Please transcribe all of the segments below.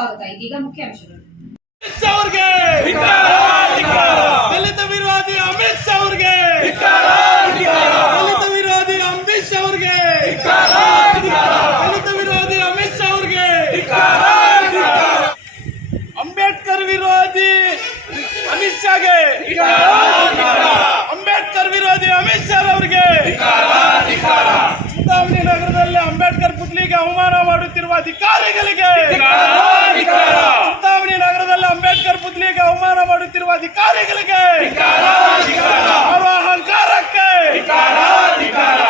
ಸ್ವಾಗತ. ಇದೀಗ ಮುಖ್ಯಾಂಶಗಳು. ದಲಿತ ವಿರೋಧಿ ಅಮಿತ್ ಶಾ ಅವರಿಗೆ, ದಲಿತ ವಿರೋಧಿ ಅಂಬರೀಶ್ ಅವರಿಗೆ, ದಲಿತ ವಿರೋಧಿ ಅಮಿತ್ ಶಾ ಅವರಿಗೆ, ಅಂಬೇಡ್ಕರ್ ವಿರೋಧಿ ಅಮಿತ್ ಶಾಗೆ, ಅಂಬೇಡ್ಕರ್ ವಿರೋಧಿ ಅಮಿತ್ ಶಾ ಅವರಿಗೆ, ಚಿಂತಾಮಣಿ ನಗರದಲ್ಲಿ ಅಂಬೇಡ್ಕರ್ ಪುತ್ಲಿಗೆ ಅವಮಾನ ಮಾಡುತ್ತಿರುವ ಅಧಿಕಾರಿಗಳಿಗೆ, ಚಿಂತಾಮಣಿ ನಗರದಲ್ಲಿ ಅಂಬೇಡ್ಕರ್ ಪುತ್ಲಿಗೆ ಅವಮಾನ ಮಾಡುತ್ತಿರುವ ಅಧಿಕಾರಿಗಳಿಗೆ, ಅವರ ಅಹಂಕಾರಕ್ಕೆ,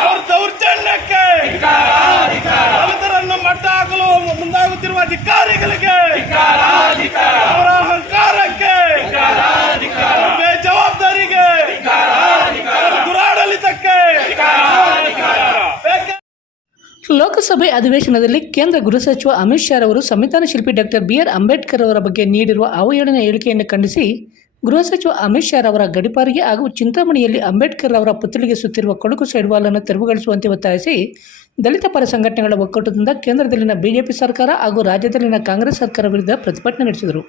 ಅವರ ದೌರ್ಜನ್ಯಕ್ಕೆ, ದಲಿತರನ್ನು ಮಟ್ಟ ಹಾಕಲು ಮುಂದಾಗುತ್ತಿರುವ ಅಧಿಕಾರಿಗಳಿಗೆ, ಅವರ ಅಹಂಕಾರಕ್ಕೆ, ಬೇಜವಾಬ್ದಾರಿಗೆ, ದುರಾಡಳಿತಕ್ಕೆ ಲೋಕಸಭೆ ಅಧಿವೇಶನದಲ್ಲಿ ಕೇಂದ್ರ ಗೃಹ ಸಚಿವ ಅಮಿತ್ ಶಾ ಅವರು ಸಂವಿಧಾನ ಶಿಲ್ಪಿ ಡಾಕ್ಟರ್ ಬಿ.ಆರ್. ಅಂಬೇಡ್ಕರ್ ಅವರ ಬಗ್ಗೆ ನೀಡಿರುವ ಅವಹೇಳನ ಹೇಳಿಕೆಯನ್ನು ಖಂಡಿಸಿ ಗೃಹ ಸಚಿವ ಅಮಿತ್ ಶಾ ಅವರ ಗಡಿಪಾರಿಗೆ ಹಾಗೂ ಚಿಂತಾಮಣಿಯಲ್ಲಿ ಅಂಬೇಡ್ಕರ್ ಅವರ ಪುತ್ಥಳಿಗೆ ಸುತ್ತಿರುವ ಕೊಳಕು ಸೈಡ್ ವಾಲ್ ಅನ್ನು ತೆರವುಗೊಳಿಸುವಂತೆ ಒತ್ತಾಯಿಸಿ ದಲಿತ ಪರ ಸಂಘಟನೆಗಳ ಒಕ್ಕೂಟದಿಂದ ಕೇಂದ್ರದಲ್ಲಿನ ಬಿಜೆಪಿ ಸರ್ಕಾರ ಹಾಗೂ ರಾಜ್ಯದಲ್ಲಿನ ಕಾಂಗ್ರೆಸ್ ಸರ್ಕಾರ ವಿರುದ್ಧ ಪ್ರತಿಭಟನೆ ನಡೆಸಿದರು.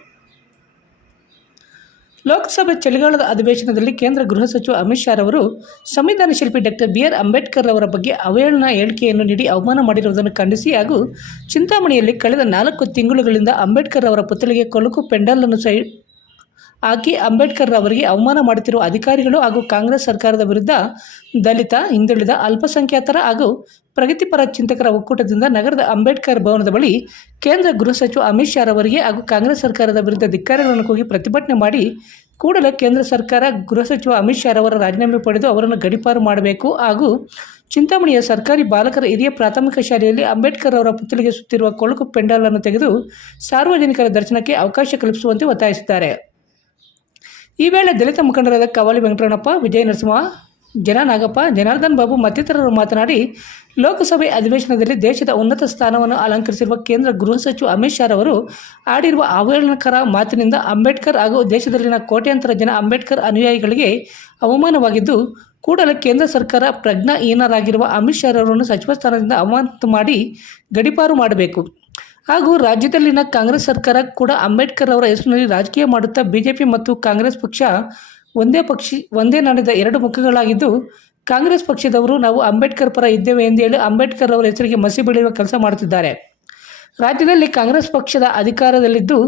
ಲೋಕಸಭೆ ಚಳಿಗಾಲದ ಅಧಿವೇಶನದಲ್ಲಿ ಕೇಂದ್ರ ಗೃಹ ಸಚಿವ ಅಮಿತ್ ಶಾ ಅವರು ಸಂವಿಧಾನ ಶಿಲ್ಪಿ ಡಾಕ್ಟರ್ ಬಿ.ಆರ್. ಅಂಬೇಡ್ಕರ್ ಅವರ ಬಗ್ಗೆ ಅವಹೇಳನ ಹೇಳಿಕೆಯನ್ನು ನೀಡಿ ಅವಮಾನ ಮಾಡಿರುವುದನ್ನು ಖಂಡಿಸಿ ಹಾಗೂ ಚಿಂತಾಮಣಿಯಲ್ಲಿ ಕಳೆದ 4 ತಿಂಗಳುಗಳಿಂದ ಅಂಬೇಡ್ಕರ್ ಅವರ ಪುತ್ಥಳಿಗೆ ಕೊಳಕು ಪೆಂಡಲ್ ಅನ್ನು ಹಾಕಿ ಅಂಬೇಡ್ಕರ್ ಅವರಿಗೆ ಅವಮಾನ ಮಾಡುತ್ತಿರುವ ಅಧಿಕಾರಿಗಳು ಹಾಗೂ ಕಾಂಗ್ರೆಸ್ ಸರ್ಕಾರದ ವಿರುದ್ಧ ದಲಿತ, ಹಿಂದುಳಿದ, ಅಲ್ಪಸಂಖ್ಯಾತರ ಹಾಗೂ ಪ್ರಗತಿಪರ ಚಿಂತಕರ ಒಕ್ಕೂಟದಿಂದ ನಗರದ ಅಂಬೇಡ್ಕರ್ ಭವನದ ಬಳಿ ಕೇಂದ್ರ ಗೃಹ ಸಚಿವ ಅಮಿತ್ ಶಾ ಅವರಿಗೆ ಹಾಗೂ ಕಾಂಗ್ರೆಸ್ ಸರ್ಕಾರದ ವಿರುದ್ಧ ಧಿಕ್ಕಾರಗಳನ್ನು ಕೂಗಿ ಪ್ರತಿಭಟನೆ ಮಾಡಿ ಕೂಡಲೇ ಕೇಂದ್ರ ಸರ್ಕಾರ ಗೃಹ ಸಚಿವ ಅಮಿತ್ ಶಾ ಅವರ ರಾಜೀನಾಮೆ ಪಡೆದು ಅವರನ್ನು ಗಡೀಪಾರು ಮಾಡಬೇಕು ಹಾಗೂ ಚಿಂತಾಮಣಿಯ ಸರ್ಕಾರಿ ಬಾಲಕರ ಹಿರಿಯ ಪ್ರಾಥಮಿಕ ಶಾಲೆಯಲ್ಲಿ ಅಂಬೇಡ್ಕರ್ ಅವರ ಪುತ್ಥಳಿಗೆ ಸುತ್ತಿರುವ ಕೊಳಕು ಪೆಂಡಲ್ ಅನ್ನು ತೆಗೆದು ಸಾರ್ವಜನಿಕರ ದರ್ಶನಕ್ಕೆ ಅವಕಾಶ ಕಲ್ಪಿಸುವಂತೆ ಒತ್ತಾಯಿಸಿದ್ದಾರೆ. ಈ ವೇಳೆ ದಲಿತ ಮುಖಂಡರಾದ ಕವಾಲಿ ವೆಂಕಟರಮಣಪ್ಪ, ವಿಜಯ ನರಸಿಂಹ, ಜನ ನಾಗಪ್ಪ, ಜನಾರ್ದನ್ ಬಾಬು ಮತ್ತಿತರರು ಮಾತನಾಡಿ, ಲೋಕಸಭೆ ಅಧಿವೇಶನದಲ್ಲಿ ದೇಶದ ಉನ್ನತ ಸ್ಥಾನವನ್ನು ಅಲಂಕರಿಸಿರುವ ಕೇಂದ್ರ ಗೃಹ ಸಚಿವ ಅಮಿತ್ ಶಾ ಅವರು ಆಡಿರುವ ಅವಹೇಳನಕರ ಮಾತಿನಿಂದ ಅಂಬೇಡ್ಕರ್ ಹಾಗೂ ದೇಶದಲ್ಲಿನ ಕೋಟ್ಯಾಂತರ ಜನ ಅಂಬೇಡ್ಕರ್ ಅನುಯಾಯಿಗಳಿಗೆ ಅವಮಾನವಾಗಿದ್ದು, ಕೂಡಲೇ ಕೇಂದ್ರ ಸರ್ಕಾರ ಪ್ರಜ್ಞಾಹೀನರಾಗಿರುವ ಅಮಿತ್ ಶಾ ಅವರನ್ನು ಸಚಿವ ಸ್ಥಾನದಿಂದ ಅಮಾನತು ಮಾಡಿ ಗಡೀಪಾರು ಮಾಡಬೇಕು ಹಾಗೂ ರಾಜ್ಯದಲ್ಲಿನ ಕಾಂಗ್ರೆಸ್ ಸರ್ಕಾರ ಕೂಡ ಅಂಬೇಡ್ಕರ್ ಅವರ ಹೆಸರಿನಲ್ಲಿ ರಾಜಕೀಯ ಮಾಡುತ್ತಾ ಬಿಜೆಪಿ ಮತ್ತು ಕಾಂಗ್ರೆಸ್ ಪಕ್ಷ ಒಂದೇ ನಾಣ್ಯದ 2 ಮುಖಗಳಾಗಿದ್ದು, ಕಾಂಗ್ರೆಸ್ ಪಕ್ಷದವರು ನಾವು ಅಂಬೇಡ್ಕರ್ ಪರ ಇದ್ದೇವೆ ಎಂದು ಹೇಳಿ ಅಂಬೇಡ್ಕರ್ ಅವರ ಹೆಸರಿಗೆ ಮಸಿ ಬೆಳೆಯುವ ಕೆಲಸ ಮಾಡುತ್ತಿದ್ದಾರೆ. ರಾಜ್ಯದಲ್ಲಿ ಕಾಂಗ್ರೆಸ್ ಪಕ್ಷದ ಅಧಿಕಾರದಲ್ಲಿದ್ದು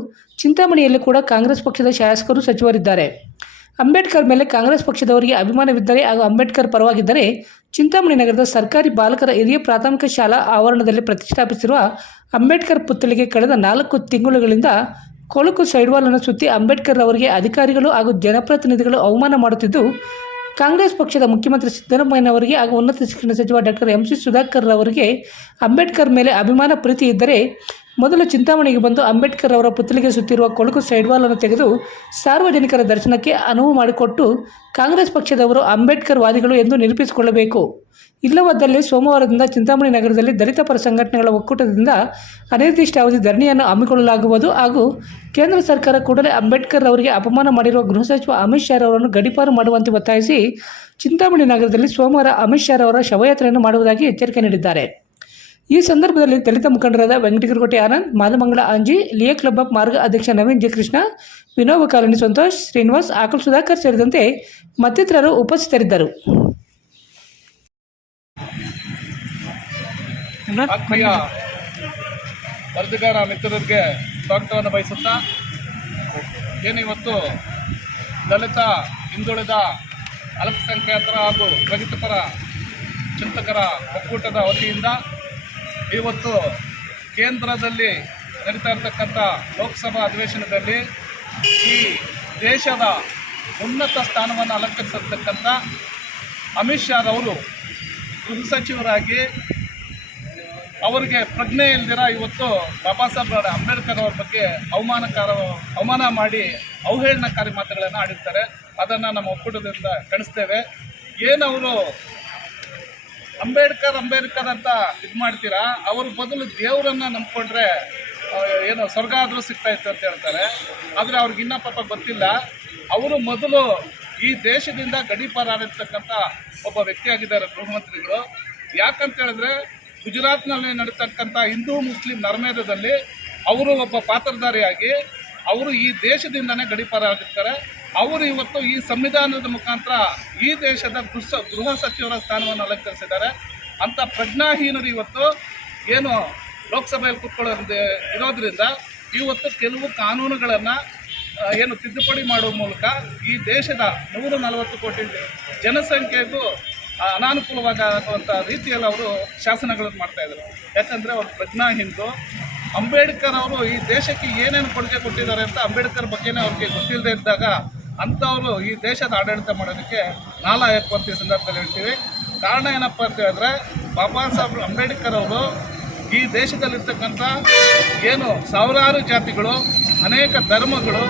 ಚಿಂತಾಮಣಿಯಲ್ಲಿ ಕೂಡ ಕಾಂಗ್ರೆಸ್ ಪಕ್ಷದ ಶಾಸಕರು ಸಚಿವರಿದ್ದಾರೆ. ಅಂಬೇಡ್ಕರ್ ಮೇಲೆ ಕಾಂಗ್ರೆಸ್ ಪಕ್ಷದವರಿಗೆ ಅಭಿಮಾನವಿದ್ದರೆ ಹಾಗೂ ಅಂಬೇಡ್ಕರ್ ಪರವಾಗಿದ್ದರೆ ಚಿಂತಾಮಣಿ ನಗರದ ಸರ್ಕಾರಿ ಬಾಲಕರ ಹಿರಿಯ ಪ್ರಾಥಮಿಕ ಶಾಲಾ ಆವರಣದಲ್ಲಿ ಪ್ರತಿಷ್ಠಾಪಿಸಿರುವ ಅಂಬೇಡ್ಕರ್ ಪುತ್ಥಳಿಗೆ ಕಳೆದ 4 ತಿಂಗಳುಗಳಿಂದ ಕೊಳಕು ಸೈಡ್ವಾಲ್ ಅನ್ನು ಸುತ್ತಿ ಅಂಬೇಡ್ಕರ್ ಅವರಿಗೆ ಅಧಿಕಾರಿಗಳು ಹಾಗೂ ಜನಪ್ರತಿನಿಧಿಗಳು ಅವಮಾನ ಮಾಡುತ್ತಿದ್ದು, ಕಾಂಗ್ರೆಸ್ ಪಕ್ಷದ ಮುಖ್ಯಮಂತ್ರಿ ಸಿದ್ದರಾಮಯ್ಯನವರಿಗೆ ಹಾಗೂ ಉನ್ನತ ಶಿಕ್ಷಣ ಸಚಿವ ಡಾಕ್ಟರ್ ಎಂ.ಸಿ. ಸುಧಾಕರ್ ಅವರಿಗೆ ಅಂಬೇಡ್ಕರ್ ಮೇಲೆ ಅಭಿಮಾನ ಪ್ರೀತಿ ಇದ್ದರೆ ಮೊದಲು ಚಿಂತಾಮಣಿಗೆ ಬಂದು ಅಂಬೇಡ್ಕರ್ ಅವರ ಪುತ್ಥಳಿಗೆ ಸುತ್ತಿರುವ ಕೊಳಕು ಸೈಡ್ವಾಲ್ ಅನ್ನು ತೆಗೆದು ಸಾರ್ವಜನಿಕರ ದರ್ಶನಕ್ಕೆ ಅನುವು ಮಾಡಿಕೊಟ್ಟು ಕಾಂಗ್ರೆಸ್ ಪಕ್ಷದವರು ಅಂಬೇಡ್ಕರ್ ವಾದಿಗಳು ಎಂದು ನಿರೂಪಿಸಿಕೊಳ್ಳಬೇಕು. ಇಲ್ಲವಾದಲ್ಲಿ ಸೋಮವಾರದಿಂದ ಚಿಂತಾಮಣಿ ನಗರದಲ್ಲಿ ದಲಿತ ಪರ ಸಂಘಟನೆಗಳ ಒಕ್ಕೂಟದಿಂದ ಅನಿರ್ದಿಷ್ಟಾವಧಿ ಧರಣಿಯನ್ನು ಹಮ್ಮಿಕೊಳ್ಳಲಾಗುವುದು ಹಾಗೂ ಕೇಂದ್ರ ಸರ್ಕಾರ ಕೂಡಲೇ ಅಂಬೇಡ್ಕರ್ ಅವರಿಗೆ ಅಪಮಾನ ಮಾಡಿರುವ ಗೃಹ ಸಚಿವ ಅಮಿತ್ ಶಾ ಅವರನ್ನು ಗಡೀಪಾರು ಮಾಡುವಂತೆ ಒತ್ತಾಯಿಸಿ ಚಿಂತಾಮಣಿ ನಗರದಲ್ಲಿ ಸೋಮವಾರ ಅಮಿತ್ ಶಾ ಅವರ ಶವಯಾತ್ರೆಯನ್ನು ಮಾಡುವುದಾಗಿ ಎಚ್ಚರಿಕೆ ನೀಡಿದ್ದಾರೆ. ಈ ಸಂದರ್ಭದಲ್ಲಿ ದಲಿತ ಮುಖಂಡರಾದ ವೆಂಕಟಗಿರಿಕೋಟೆ ಆನಂದ್, ಮಾಲಮಂಗಲ ಅಂಜಿ, ಲಿಯಾ ಕ್ಲಬ್ ಆಫ್ ಮಾರ್ಗ ಅಧ್ಯಕ್ಷ ನವೀನ್ ಜೆ. ಕೃಷ್ಣ, ವಿನೋಬ ಕಾಲನಿ ಸಂತೋಷ್, ಶ್ರೀನಿವಾಸ್, ಆಕಲ್ ಸುಧಾಕರ್ ಸೇರಿದಂತೆ ಮತ್ತಿತರರು ಉಪಸ್ಥಿತರಿದ್ದರು. ಆತ್ಮೀಯ ವರದಿಗಾರ ಮಿತ್ರರಿಗೆ ಸ್ವಾಗತವನ್ನು ಬಯಸುತ್ತಾ, ಏನಿವತ್ತು ದಲಿತ, ಹಿಂದುಳಿದ, ಅಲ್ಪಸಂಖ್ಯಾತರ ಹಾಗೂ ಪ್ರಗತಿಪರ ಚಿಂತಕರ ಒಕ್ಕೂಟದ ವತಿಯಿಂದ ಇವತ್ತು ಕೇಂದ್ರದಲ್ಲಿ ನಡೀತಾ ಇರತಕ್ಕಂಥ ಲೋಕಸಭಾ ಅಧಿವೇಶನದಲ್ಲಿ ಈ ದೇಶದ ಉನ್ನತ ಸ್ಥಾನವನ್ನು ಅಲಂಕರಿಸಿರ್ತಕ್ಕಂಥ ಅಮಿತ್ ಶಾ ಅವರು ಗೃಹ ಸಚಿವರಾಗಿ ಅವರಿಗೆ ಪ್ರಜ್ಞೆ ಇಲ್ದಿರ ಇವತ್ತು ಬಾಬಾ ಸಾಹೇಬ್ ಅಂಬೇಡ್ಕರ್ ಅವ್ರ ಬಗ್ಗೆ ಅವಮಾನ ಮಾಡಿ ಅವಹೇಳನಕಾರಿ ಮಾತುಗಳನ್ನು ಆಡಿರ್ತಾರೆ. ಅದನ್ನು ನಮ್ಮ ಒಕ್ಕೂಟದಿಂದ ಖಂಡಿಸ್ತೇವೆ. ಏನವರು ಅಂಬೇಡ್ಕರ್ ಅಂತ ಇದು ಮಾಡ್ತೀರಾ, ಅವ್ರ ಬದಲು ದೇವರನ್ನು ನಂಬ್ಕೊಂಡ್ರೆ ಏನು ಸ್ವರ್ಗ ಆದರೂ ಸಿಗ್ತಾ ಇತ್ತು ಅಂತ ಹೇಳ್ತಾರೆ. ಆದರೆ ಅವ್ರಿಗಿನ್ನ ಪಾಪ ಗೊತ್ತಿಲ್ಲ, ಅವರು ಮೊದಲು ಈ ದೇಶದಿಂದ ಗಡೀಪಾರಾಗಿರ್ತಕ್ಕಂಥ ಒಬ್ಬ ವ್ಯಕ್ತಿಯಾಗಿದ್ದಾರೆ ಗೃಹ ಮಂತ್ರಿಗಳು. ಯಾಕಂತ ಹೇಳಿದ್ರೆ ಗುಜರಾತ್ನಲ್ಲಿ ನಡೀತಕ್ಕಂಥ ಹಿಂದೂ ಮುಸ್ಲಿಂ ನರಮೇಧದಲ್ಲಿ ಅವರು ಒಬ್ಬ ಪಾತ್ರಧಾರಿಯಾಗಿ ಅವರು ಈ ದೇಶದಿಂದನೇ ಗಡೀಪಾರಾಗಿರ್ತಾರೆ. ಅವರು ಇವತ್ತು ಈ ಸಂವಿಧಾನದ ಮುಖಾಂತರ ಈ ದೇಶದ ಗೃಹ ಸಚಿವರ ಸ್ಥಾನವನ್ನು ಅಲಂಕರಿಸಿದ್ದಾರೆ. ಅಂಥ ಪ್ರಜ್ಞಾಹೀನರು ಇವತ್ತು ಏನು ಲೋಕಸಭೆಯಲ್ಲಿ ಕೂತ್ಕೊಳ್ಳೋದು ಇರೋದ್ರಿಂದ ಇವತ್ತು ಕೆಲವು ಕಾನೂನುಗಳನ್ನು ಏನು ತಿದ್ದುಪಡಿ ಮಾಡುವ ಮೂಲಕ ಈ ದೇಶದ 140 ಕೋಟಿ ಜನಸಂಖ್ಯೆಗೂ ಅನಾನುಕೂಲವಾಗುವಂಥ ರೀತಿಯಲ್ಲಿ ಅವರು ಶಾಸನಗಳನ್ನು ಮಾಡ್ತಾಯಿದ್ದಾರೆ. ಯಾಕಂದರೆ ಅವರು ಪ್ರಜ್ಞಾಹೀನರು. ಅಂಬೇಡ್ಕರ್ ಅವರು ಈ ದೇಶಕ್ಕೆ ಏನೇನು ಕೊಡುಗೆ ಕೊಟ್ಟಿದ್ದಾರೆ ಅಂತ ಅಂಬೇಡ್ಕರ್ ಬಗ್ಗೆನೇ ಅವ್ರಿಗೆ ಗೊತ್ತಿಲ್ಲದೆ ಇದ್ದಾಗ ಅಂಥವರು ಈ ದೇಶದ ಆಡಳಿತ ಮಾಡೋದಕ್ಕೆ ನಾಲಾಯಕ ಅಂತ ಈ ಸಂದರ್ಭದಲ್ಲಿ ಹೇಳ್ತೀವಿ. ಕಾರಣ ಏನಪ್ಪ ಅಂತ ಹೇಳಿದ್ರೆ ಬಾಬಾ ಸಾಹೇಬ್ ಅಂಬೇಡ್ಕರ್ ಅವರು ಈ ದೇಶದಲ್ಲಿರ್ತಕ್ಕಂಥ ಏನು ಸಾವಿರಾರು ಜಾತಿಗಳು, ಅನೇಕ ಧರ್ಮಗಳು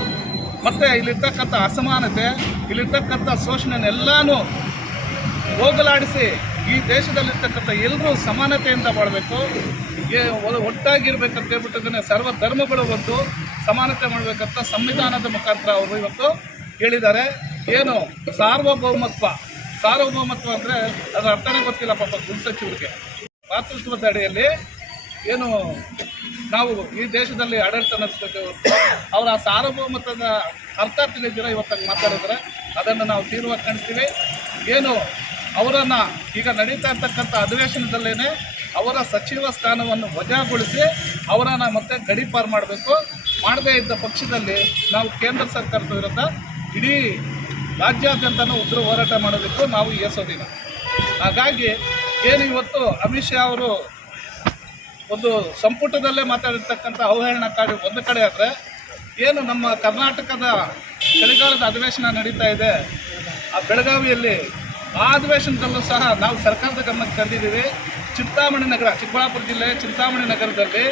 ಮತ್ತು ಇಲ್ಲಿರ್ತಕ್ಕಂಥ ಅಸಮಾನತೆ, ಇಲ್ಲಿರ್ತಕ್ಕಂಥ ಶೋಷಣೆನೆಲ್ಲನೂ ಹೋಗಲಾಡಿಸಿ ಈ ದೇಶದಲ್ಲಿರ್ತಕ್ಕಂಥ ಎಲ್ಲರೂ ಸಮಾನತೆಯಿಂದ ಬಾಳಬೇಕು, ಒಟ್ಟಾಗಿರ್ಬೇಕಂತ ಹೇಳ್ಬಿಟ್ಟಿದ್ದಾನೆ. ಸರ್ವ ಧರ್ಮಗಳು ಒಂದು ಸಮಾನತೆ ಮಾಡಬೇಕಂತ ಸಂವಿಧಾನದ ಮುಖಾಂತರ ಅವರು ಇವತ್ತು ಹೇಳಿದ್ದಾರೆ. ಏನು ಸಾರ್ವಭೌಮತ್ವ ಅಂದರೆ ಅದರ ಅರ್ಥನೇ ಗೊತ್ತಿಲ್ಲ ಪಾಪ ಗೃಹ ಸಚಿವರಿಗೆ. ಮಾತೃತ್ವದ ಅಡಿಯಲ್ಲಿ ಏನು ನಾವು ಈ ದೇಶದಲ್ಲಿ ಆಡಳಿತ ನಡೆಸಬೇಕು, ಅವರ ಸಾರ್ವಭೌಮತ್ವದ ಅರ್ಥ ತಿಳಿದಿರೋ ಇವತ್ತಾಗಿ ಮಾತಾಡಿದ್ರೆ ಅದನ್ನು ನಾವು ತೀವ್ರವಾಗಿ ಕಾಣಿಸ್ತೀವಿ. ಏನು ಅವರನ್ನು ಈಗ ನಡೀತಾ ಇರ್ತಕ್ಕಂಥ ಅಧಿವೇಶನದಲ್ಲೇ ಅವರ ಸಚಿವ ಸ್ಥಾನವನ್ನು ವಜಾಗೊಳಿಸಿ ಅವರನ್ನು ಮತ್ತೆ ಗಡೀಪಾರು ಮಾಡಬೇಕು. ಮಾಡದೇ ಇದ್ದ ಪಕ್ಷದಲ್ಲಿ ನಾವು ಕೇಂದ್ರ ಸರ್ಕಾರದ ವಿರುದ್ಧ ಇಡೀ ರಾಜ್ಯಾದ್ಯಂತನೂ ಉಗ್ರ ಹೋರಾಟ ಮಾಡೋದಕ್ಕೂ ನಾವು ಎಸೋದಿಲ್ಲ. ಹಾಗಾಗಿ ಏನು ಇವತ್ತು ಅಮಿತ್ ಶಾ ಅವರು ಒಂದು ಸಂಪುಟದಲ್ಲೇ ಮಾತಾಡಿರ್ತಕ್ಕಂಥ ಅವಹೇಳನಕಾರಿ ಒಂದು ಕಡೆ ಆದರೆ, ಏನು ನಮ್ಮ ಕರ್ನಾಟಕದ ಚಳಿಗಾಲದ ಅಧಿವೇಶನ ನಡೀತಾ ಇದೆ ಆ ಬೆಳಗಾವಿಯಲ್ಲಿ, ಆ ಅಧಿವೇಶನದಲ್ಲೂ ಸಹ ನಾವು ಸರ್ಕಾರದ ಗಮನಕ್ಕೆ ತಂದಿದ್ದೀವಿ. ಚಿಂತಾಮಣಿ ನಗರ, ಚಿಕ್ಕಬಳ್ಳಾಪುರ ಜಿಲ್ಲೆ ಚಿಂತಾಮಣಿ ನಗರದಲ್ಲಿ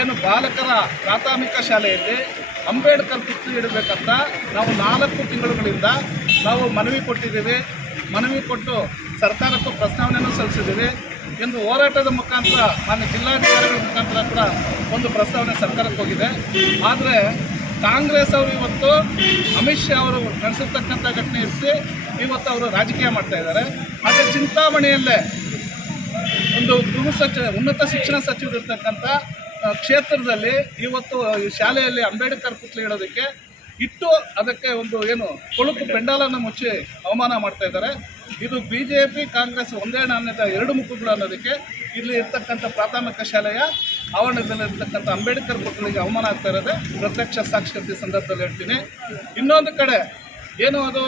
ಏನು ಬಾಲಕರ ಪ್ರಾಥಮಿಕ ಶಾಲೆಯಲ್ಲಿ ಅಂಬೇಡ್ಕರ್ ಪುತ್ಥಳಿ ಇಡಬೇಕಂತ ನಾವು 4 ತಿಂಗಳುಗಳಿಂದ ನಾವು ಮನವಿ ಕೊಟ್ಟಿದ್ದೀವಿ. ಮನವಿ ಕೊಟ್ಟು ಸರ್ಕಾರಕ್ಕೂ ಪ್ರಸ್ತಾವನೆಯನ್ನು ಸಲ್ಲಿಸಿದ್ದೀವಿ. ಎಂದು ಹೋರಾಟದ ಮುಖಾಂತರ ಮಾನ್ಯ ಜಿಲ್ಲಾಧಿಕಾರಿಗಳ ಮುಖಾಂತರ ಕೂಡ ಒಂದು ಪ್ರಸ್ತಾವನೆ ಸರ್ಕಾರಕ್ಕೆ ಹೋಗಿದೆ. ಆದರೆ ಕಾಂಗ್ರೆಸ್ ಅವರು ಇವತ್ತು ಅಮಿತ್ ಶಾ ಅವರು ನಡೆಸಿರ್ತಕ್ಕಂಥ ಘಟನೆ ಇರಿಸಿ ಇವತ್ತು ಅವರು ರಾಜಕೀಯ ಮಾಡ್ತಾ ಇದ್ದಾರೆ. ಆದರೆ ಚಿಂತಾಮಣಿಯಲ್ಲೇ ಒಂದು ಉನ್ನತ ಶಿಕ್ಷಣ ಸಚಿವರು ಇರ್ತಕ್ಕಂಥ ಕ್ಷೇತ್ರದಲ್ಲಿ ಇವತ್ತು ಈ ಶಾಲೆಯಲ್ಲಿ ಅಂಬೇಡ್ಕರ್ ಪುತ್ಥಳಿ ಇಡೋದಕ್ಕೆ ಇಟ್ಟು ಅದಕ್ಕೆ ಒಂದು ಏನು ಕೊಳುಕು ಪೆಂಡಾಲನ್ನು ಮುಚ್ಚಿ ಅವಮಾನ ಮಾಡ್ತಾ ಇದ್ದಾರೆ. ಇದು BJP ಕಾಂಗ್ರೆಸ್ ಒಂದೇ ನಾಣ್ಯದ 2 ಮುಖಗಳು ಅನ್ನೋದಕ್ಕೆ ಇಲ್ಲಿ ಇರ್ತಕ್ಕಂಥ ಪ್ರಾಥಮಿಕ ಶಾಲೆಯ ಆವರಣದಲ್ಲಿರ್ತಕ್ಕಂಥ ಅಂಬೇಡ್ಕರ್ ಪುತ್ಥಳಿಗೆ ಅವಮಾನ ಆಗ್ತಾ ಇರೋದೇ ಪ್ರತ್ಯಕ್ಷ ಸಾಕ್ಷಾತ್ಕಾರದ ಸಂದರ್ಭದಲ್ಲಿ ಹೇಳ್ತೀನಿ. ಇನ್ನೊಂದು ಕಡೆ ಏನು ಅದು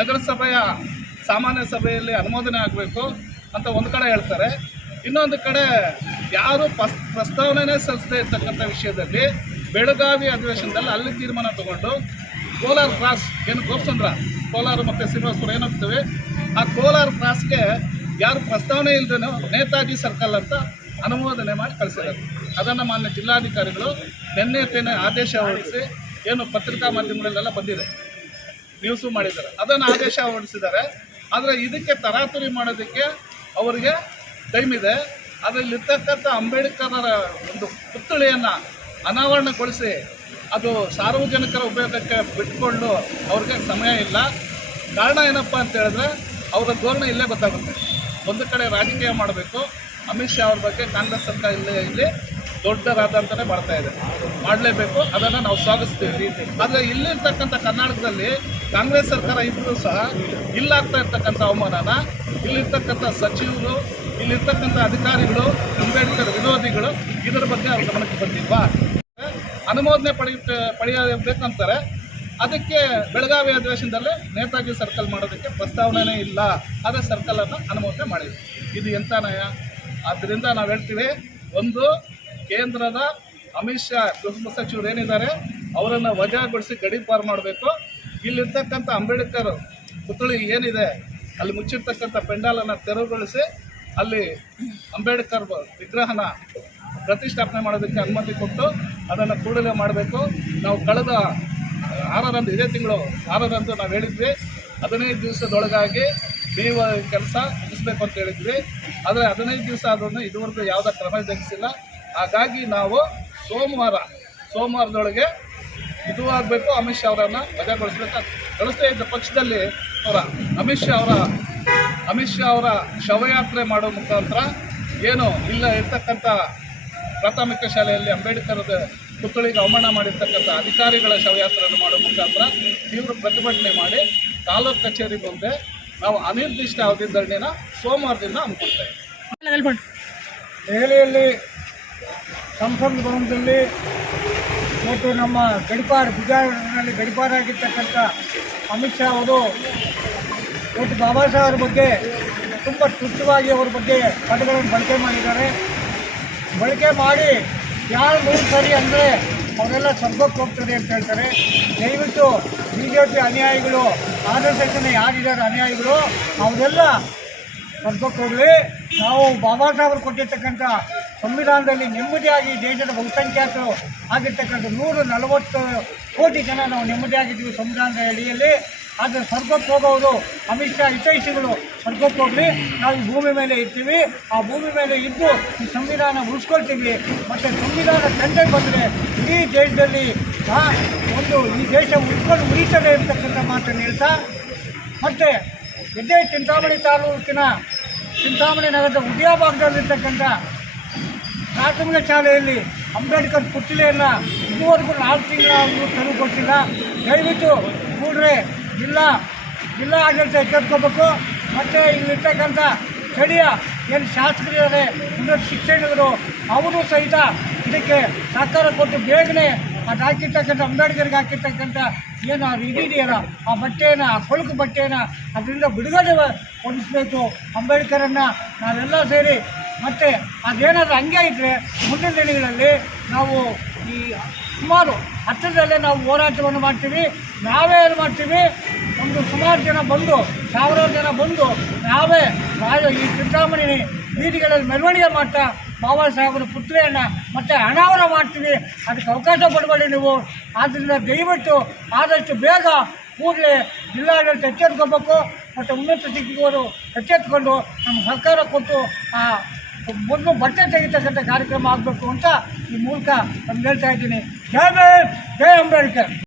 ನಗರಸಭೆಯ ಸಾಮಾನ್ಯ ಸಭೆಯಲ್ಲಿ ಅನುಮೋದನೆ ಆಗಬೇಕು ಅಂತ ಒಂದು ಕಡೆ ಹೇಳ್ತಾರೆ. ಇನ್ನೊಂದು ಕಡೆ ಯಾರು ಪ್ರಸ್ತಾವನೆ ಸಲ್ಲಿಸದೇ ಇರ್ತಕ್ಕಂಥ ವಿಷಯದಲ್ಲಿ ಬೆಳಗಾವಿ ಅಧಿವೇಶನದಲ್ಲಿ ಅಲ್ಲಿ ತೀರ್ಮಾನ ತಗೊಂಡು ಕೋಲಾರ ಕ್ರಾಸ್ ಏನು ಗೋಪಚಂದ್ರ ಕೋಲಾರ ಮತ್ತು ಶ್ರೀನಿವಾಸಪುರ ಏನಾಗ್ತವೆ ಆ ಕೋಲಾರ ಕ್ರಾಸ್ಗೆ ಯಾರು ಪ್ರಸ್ತಾವನೆ ಇಲ್ಲದೇನೋ ನೇತಾಜಿ ಸರ್ಕಲ್ ಅಂತ ಅನುಮೋದನೆ ಮಾಡಿ ಕಳಿಸಿದ್ದಾರೆ. ಅದನ್ನು ಮಾನ್ಯ ಜಿಲ್ಲಾಧಿಕಾರಿಗಳು ನಿನ್ನೆ ಆದೇಶ ಹೊರಡಿಸಿ ಏನು ಪತ್ರಿಕಾ ಮಾಧ್ಯಮಗಳಲ್ಲೆಲ್ಲ ಬಂದಿದೆ, ನ್ಯೂಸು ಮಾಡಿದ್ದಾರೆ, ಅದನ್ನು ಆದೇಶ ಹೊರಡಿಸಿದ್ದಾರೆ. ಆದರೆ ಇದಕ್ಕೆ ತರಾತುರಿ ಮಾಡೋದಕ್ಕೆ ಅವರಿಗೆ ಟೈಮ್ ಇದೆ. ಅದರಲ್ಲಿರ್ತಕ್ಕಂಥ ಅಂಬೇಡ್ಕರರ ಒಂದು ಪುತ್ಥಳಿಯನ್ನು ಅನಾವರಣಗೊಳಿಸಿ ಅದು ಸಾರ್ವಜನಿಕರ ಉಪಯೋಗಕ್ಕೆ ಬಿಟ್ಕೊಂಡು ಅವ್ರಿಗೆ ಸಮಯ ಇಲ್ಲ. ಕಾರಣ ಏನಪ್ಪ ಅಂತ ಹೇಳಿದ್ರೆ ಅವರ ಧೋರಣೆ ಇಲ್ಲೇ ಗೊತ್ತಾಗುತ್ತೆ. ಒಂದು ಕಡೆ ರಾಜಕೀಯ ಮಾಡಬೇಕು, ಅಮಿತ್ ಶಾ ಅವ್ರ ಬಗ್ಗೆ ಕಾಂಗ್ರೆಸ್ ಸರ್ಕಾರ ಇಲ್ಲಿ ದೊಡ್ಡ ರಾದಂತಲೇ ಬರ್ತಾ ಇದೆ, ಮಾಡಲೇಬೇಕು, ಅದನ್ನು ನಾವು ಸ್ವಾಗತಿಸ್ತೀವಿ. ಆದರೆ ಇಲ್ಲಿರ್ತಕ್ಕಂಥ ಕರ್ನಾಟಕದಲ್ಲಿ ಕಾಂಗ್ರೆಸ್ ಸರ್ಕಾರ ಇಬ್ಬರೂ ಸಹ ಇಲ್ಲಾಗ್ತಾ ಇರ್ತಕ್ಕಂಥ ಅವಮಾನನ ಇಲ್ಲಿರ್ತಕ್ಕಂಥ ಸಚಿವರು, ಇಲ್ಲಿರ್ತಕ್ಕಂಥ ಅಧಿಕಾರಿಗಳು, ಅಂಬೇಡ್ಕರ್ ವಿರೋಧಿಗಳು ಇದರ ಬಗ್ಗೆ ಅವ್ರ ಗಮನಕ್ಕೆ ಬಂದಿಲ್ವಾ? ಅನುಮೋದನೆ ಪಡೆಯಬೇಕಂತಾರೆ. ಅದಕ್ಕೆ ಬೆಳಗಾವಿ ಅಧಿವೇಶನದಲ್ಲಿ ನೇತಾಜಿ ಸರ್ಕಲ್ ಮಾಡೋದಕ್ಕೆ ಪ್ರಸ್ತಾವನೆ ಇಲ್ಲ, ಆದರೆ ಸರ್ಕಲನ್ನು ಅನುಮೋದನೆ ಮಾಡಿದೆ. ಇದು ಎಂಥ ನ್ಯಾಯ? ಆದ್ದರಿಂದ ನಾವು ಹೇಳ್ತೀವಿ, ಒಂದು ಕೇಂದ್ರದ ಅಮಿತ್ ಶಾ ಗೃಹ ಸಚಿವರು ಏನಿದ್ದಾರೆ ಅವರನ್ನು ವಜಾಗೊಳಿಸಿ ಗಡೀಪಾರು ಮಾಡಬೇಕು. ಇಲ್ಲಿರ್ತಕ್ಕಂಥ ಅಂಬೇಡ್ಕರ್ ಪುತ್ಥಳಿ ಏನಿದೆ ಅಲ್ಲಿ ಮುಚ್ಚಿರ್ತಕ್ಕಂಥ ಪೆಂಡಾಲನ್ನು ತೆರವುಗೊಳಿಸಿ ಅಲ್ಲಿ ಅಂಬೇಡ್ಕರ್ ವಿಗ್ರಹನ ಪ್ರತಿಷ್ಠಾಪನೆ ಮಾಡೋದಕ್ಕೆ ಅನುಮತಿ ಕೊಟ್ಟು ಅದನ್ನು ಕೂಡಲೇ ಮಾಡಬೇಕು. ನಾವು ಕಳೆದ 6ರಂದು ಇದೇ ತಿಂಗಳು 6ರಂದು ನಾವು ಹೇಳಿದ್ವಿ 15 ದಿವಸದೊಳಗಾಗಿ ನೀವು ಕೆಲಸ ಮುಗಿಸ್ಬೇಕು ಅಂತ ಹೇಳಿದ್ವಿ. ಆದರೆ 15 ದಿವಸ ಆದ್ರೂ ಇದುವರೆಗೂ ಯಾವುದೇ ಕ್ರಮ ಜರುಗಿಸಿಲ್ಲ. ಹಾಗಾಗಿ ನಾವು ಸೋಮವಾರದೊಳಗೆ ಇದು ಆಗಬೇಕು, ಅಮಿತ್ ಶಾ ಅವರನ್ನು ವಜಾಗೊಳಿಸಬೇಕು. ಕಳಿಸ್ತಾ ಇದ್ದ ಪಕ್ಷದಲ್ಲಿ ಅಮಿತ್ ಶಾ ಅವರ ಶವಯಾತ್ರೆ ಮಾಡೋ ಮುಖಾಂತರ ಏನು ಇಲ್ಲ ಇರ್ತಕ್ಕಂಥ ಪ್ರಾಥಮಿಕ ಶಾಲೆಯಲ್ಲಿ ಅಂಬೇಡ್ಕರ್ ಪುತ್ಥಳಿಗೆ ಅವಮಾನ ಮಾಡಿರ್ತಕ್ಕಂಥ ಅಧಿಕಾರಿಗಳ ಶವಯಾತ್ರೆಯನ್ನು ಮಾಡೋ ಮುಖಾಂತರ ತೀವ್ರ ಪ್ರತಿಭಟನೆ ಮಾಡಿ ತಾಲೂಕು ಕಚೇರಿ ಮುಂದೆ ನಾವು ಅನಿರ್ದಿಷ್ಟ ಅವಧಿ ಧರಣಿನ ಸೋಮವಾರದಿಂದ ಹಮ್ಮಿಕೊಳ್ತೇವೆ. ದೆಹಲಿಯಲ್ಲಿ ಸಂಸತ್ ಭವನದಲ್ಲಿ ಮತ್ತು ನಮ್ಮ ಗಡಿಪಾರ ಗುಜರಾತ್ನಲ್ಲಿ ಗಡಿಪಾರ ಆಗಿರ್ತಕ್ಕಂಥ ಅಮಿತ್ ಶಾ ಅವರು ಇವತ್ತು ಬಾಬಾ ಸಾಹೇಬ್ ಅವ್ರ ಬಗ್ಗೆ ತುಂಬ ತುಚ್ಛವಾಗಿ ಅವ್ರ ಬಗ್ಗೆ ಪದಗಳನ್ನು ಬಳಕೆ ಮಾಡಿದ್ದಾರೆ. ಬಳಕೆ ಮಾಡಿ ಯಾರು ನೂರು ಸರಿ ಅಂದರೆ ಅವರೆಲ್ಲ ಸ್ವರ್ಗಕ್ಕೆ ಹೋಗ್ತದೆ ಅಂತ ಹೇಳ್ತಾರೆ. ದಯವಿಟ್ಟು BJP ಅನುಯಾಯಿಗಳು, RSSನ ಯಾರಿದ್ದಾರೆ ಅನುಯಾಯಿಗಳು ಅವರೆಲ್ಲ ಸ್ವರ್ಗಕ್ಕೆ ಹೋಗಲಿ. ನಾವು ಬಾಬಾ ಸಾಹೇಬರು ಕೊಟ್ಟಿರ್ತಕ್ಕಂಥ ಸಂವಿಧಾನದಲ್ಲಿ ನೆಮ್ಮದಿಯಾಗಿ ದೇಶದ ಬಹುಸಂಖ್ಯಾತರು ಆಗಿರ್ತಕ್ಕಂಥ 140 ಕೋಟಿ ಜನ ನಾವು ನೆಮ್ಮದಿಯಾಗಿದ್ದೀವಿ ಸಂವಿಧಾನದ ಅಡಿಯಲ್ಲಿ. ಆದರೆ ಸ್ವರ್ಗಕ್ಕೆ ಹೋಗೋರು ಅಮಿತ್ ಶಾ ಹಿತೈಷಿಗಳು ಸ್ವರ್ಗಕ್ಕೆ ಹೋಗಲಿ. ನಾವು ಈ ಭೂಮಿ ಮೇಲೆ ಇರ್ತೀವಿ, ಆ ಭೂಮಿ ಮೇಲೆ ಇದ್ದು ಈ ಸಂವಿಧಾನ ಉಳಿಸ್ಕೊಳ್ತೀವಿ. ಮತ್ತು ಸಂವಿಧಾನ ತಂದೆ ಬಂದರೆ ಇಡೀ ದೇಶದಲ್ಲಿ ಈ ದೇಶ ಉಳಿತದೆ ಅಂತಕ್ಕಂಥ ಮಾತನ್ನು ಹೇಳ್ತಾ, ಮತ್ತು ಇದೇ ಚಿಂತಾಮಣಿ ತಾಲೂಕಿನ ಚಿಂತಾಮಣಿ ನಗರದ ಉದಯ ಭಾಗದಲ್ಲಿರ್ತಕ್ಕಂಥ ಪ್ರಾಥಮಿಕ ಶಾಲೆಯಲ್ಲಿ ಅಂಬೇಡ್ಕರ್ ಪುತ್ಥಳಿಯನ್ನು ಇದುವರೆಗೂ 4 ತಿಂಗಳು ತಂದುಕೊಟ್ಟಿಲ್ಲ. ದಯವಿಟ್ಟು ಕೂಡಲೇ ಜಿಲ್ಲಾ ಆಡಳಿತ ಎಚ್ಚೆತ್ಕೋಬೇಕು. ಮತ್ತು ಇಲ್ಲಿರ್ತಕ್ಕಂಥ ಸ್ಥಳೀಯ ಏನು ಶಾಸಕರಿದ್ದಾರೆ, ಉನ್ನತ ಶಿಕ್ಷಣಗಳು ಅವರು ಸಹಿತ ಇದಕ್ಕೆ ಸಹಕಾರ ಕೊಟ್ಟು ಬೇಗನೆ ಅದು ಹಾಕಿರ್ತಕ್ಕಂಥ ಅಂಬೇಡ್ಕರ್ಗೆ ಹಾಕಿರ್ತಕ್ಕಂಥ ಏನು ಇದೆಯಲ್ಲ ಆ ಬಟ್ಟೆಯನ್ನು, ಆ ಕೊಳಕು ಬಟ್ಟೆಯನ್ನು ಅದರಿಂದ ಬಿಡುಗಡೆ ಹೊಂದಿಸಬೇಕು ಅಂಬೇಡ್ಕರನ್ನು ನಾವೆಲ್ಲ ಸೇರಿ. ಮತ್ತು ಅದೇನಾದರೂ ಹಂಗೆ ಇದ್ದರೆ ಮುಂದಿನ ದಿನಗಳಲ್ಲಿ ನಾವು ಈ ಸುಮಾರು ಹತ್ತಿರದಲ್ಲೇ ನಾವು ಹೋರಾಟವನ್ನು ಮಾಡ್ತೀವಿ. ನಾವೇ ಏನು ಮಾಡ್ತೀವಿ, ಒಂದು ಸುಮಾರು ಜನ ಬಂದು, ಸಾವಿರಾರು ಜನ ಬಂದು ನಾವೇ ಈ ಚಿಂತಾಮಣಿ ಬೀದಿಗಳಲ್ಲಿ ಮೆರವಣಿಗೆ ಮಾಡ್ತಾ ಬಾಬಾ ಸಾಹೇಬರ ಪುತ್ಥಳಿಯನ್ನು ಮತ್ತು ಅನಾವರಣ ಮಾಡ್ತೀವಿ. ಅದಕ್ಕೆ ಅವಕಾಶ ಕೊಡಬೇಡಿ ನೀವು. ಆದ್ದರಿಂದ ದಯವಿಟ್ಟು ಆದಷ್ಟು ಬೇಗ ಕೂಡಲೇ ಜಿಲ್ಲಾಡಳಿತ ಎಚ್ಚೆತ್ಕೋಬೇಕು. ಮತ್ತು ಉನ್ನತ ಶಿಕ್ಷಕರು ಎಚ್ಚೆತ್ಕೊಂಡು ನಮ್ಮ ಸರ್ಕಾರ ಕೊಟ್ಟು ಮೊದಲು ಬಟ್ಟೆ ತೆಗಿತಕ್ಕಂಥ ಕಾರ್ಯಕ್ರಮ ಆಗಬೇಕು ಅಂತ ಈ ಮೂಲಕ ನಾನು ಹೇಳ್ತಾ ಇದ್ದೀನಿ. ಜೈ ಭೀಮ್, ಜೈ ಅಂಬೇಡ್ಕರ್.